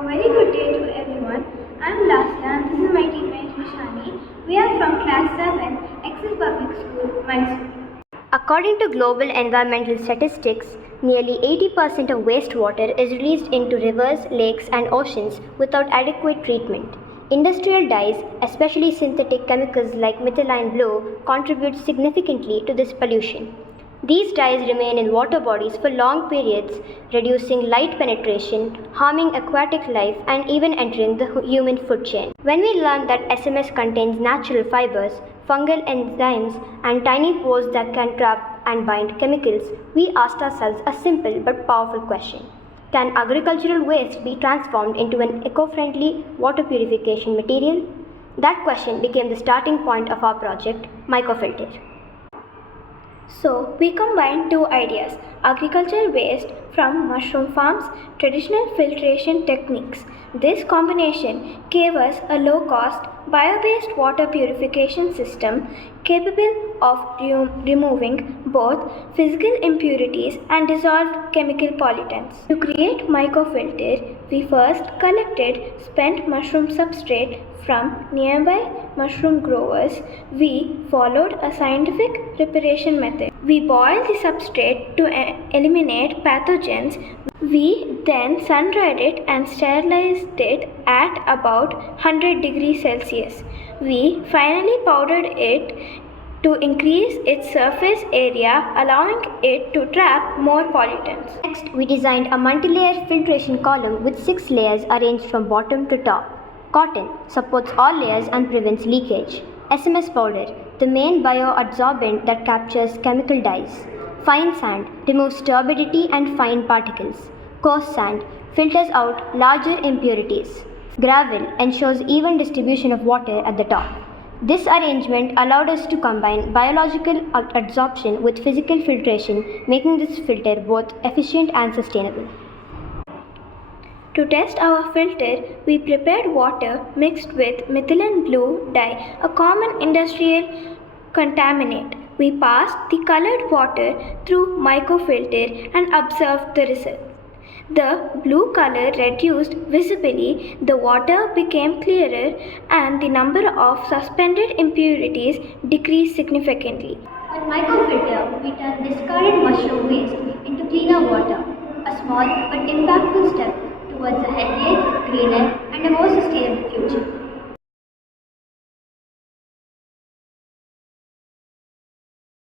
A very good day to everyone. I am Lasya and this is my teammate Vishani. We are from class 7, Excel Public School, Mysore. According to global environmental statistics, nearly 80% of wastewater is released into rivers, lakes, and oceans without adequate treatment. Industrial dyes, especially synthetic chemicals like methylene blue, contribute significantly to this pollution. These dyes remain in water bodies for long periods, reducing light penetration, harming aquatic life, and even entering the human food chain. When we learned that SMS contains natural fibers, fungal enzymes, and tiny pores that can trap and bind chemicals, we asked ourselves a simple but powerful question. Can agricultural waste be transformed into an eco-friendly water purification material? That question became the starting point of our project, MycoFilter. So, we combined two ideas, agricultural waste from mushroom farms, traditional filtration techniques. This combination gave us a low-cost, bio-based water purification system capable of removing both physical impurities and dissolved chemical pollutants. To create MycoFilter, we first collected spent mushroom substrate from nearby mushroom growers. We followed a scientific preparation method. We boiled the substrate to eliminate pathogens. We then sun-dried it and sterilized it at about 100 degrees Celsius. We finally powdered it to increase its surface area, allowing it to trap more pollutants. Next, we designed a multi-layer filtration column with 6 layers arranged from bottom to top. Cotton supports all layers and prevents leakage. SMS powder, the main bioadsorbent that captures chemical dyes. Fine sand removes turbidity and fine particles. Coarse sand filters out larger impurities. Gravel ensures even distribution of water at the top. This arrangement allowed us to combine biological adsorption with physical filtration, making this filter both efficient and sustainable. To test our filter, we prepared water mixed with methylene blue dye, a common industrial contaminant. We passed the colored water through MycoFilter and observed the result. The blue color reduced visibly, the water became clearer, and the number of suspended impurities decreased significantly. With MycoFilter, we turn discarded mushroom waste into cleaner water, a small but impactful step towards a healthier, greener, and a more sustainable future.